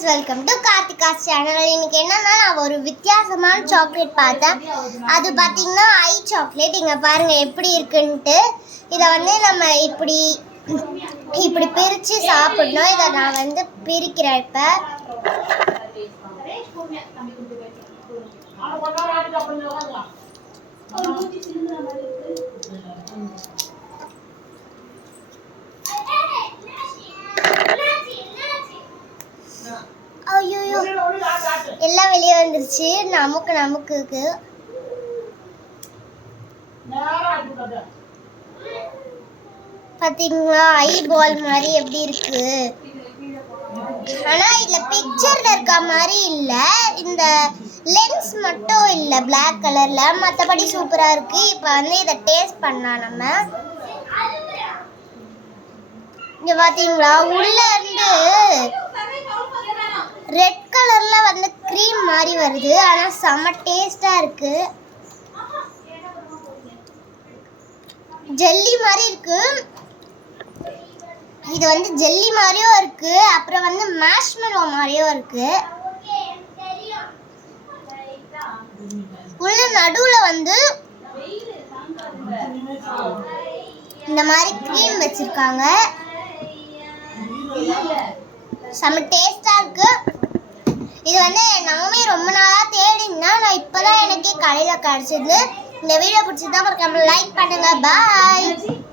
Friends, welcome to Karthika's channel. இன்னைக்கு என்னன்னா, நான் ஒரு வித்தியாசமான சாக்லேட் பார்த்தேன். அது பார்த்தீங்கன்னா ஐ சாக்லேட். இங்கே பாருங்க எப்படி இருக்குன்ட்டு. இதை வந்து நம்ம இப்படி இப்படி பிரித்து சாப்பிடணும். இதை நான் வந்து பிரிக்கிறேன். இப்போ ஐயோ, எல்லாம் வெளியே வந்துருச்சு. நமக்கு பாத்தீங்களா, ஐ பால் மாதிரி எப்படி இருக்கு. ஆனா இதுல பிக்சர்ல இருக்க மாதிரி இல்ல, இந்த லென்ஸ் மட்டும் இல்ல பிளாக் கலர்ல, மத்தபடி சூப்பரா இருக்கு. இப்ப வந்து இத டேஸ்ட் பண்ணலாம். நம்ம இங்க பாத்தீங்களா, உள்ள இருந்து ரெட் கலர்ல வந்து கிரீம் மாதிரி வருது. ஆனா செம டேஸ்டா இருக்கு. ஜெல்லி மாதிரி இருக்கு. இது வந்து ஜெல்லி மாதிரியும் இருக்கு, அப்புறம் வந்து மார்ஷ்மெலோ மாதிரியும் இருக்கு. உள்ள நடுவுல வந்து இந்த மாதிரி கிரீம் வச்சிருக்காங்க. செம டேஸ்டா இருக்கு. இது வந்து நாமே ரொம்ப நாளா தேடினா, நான் இப்பதான் எனக்கே கடையில கிடைச்சது. இந்த வீடியோ பிடிச்சதா மறக்காம லைக் பண்ணுங்க. பாய்.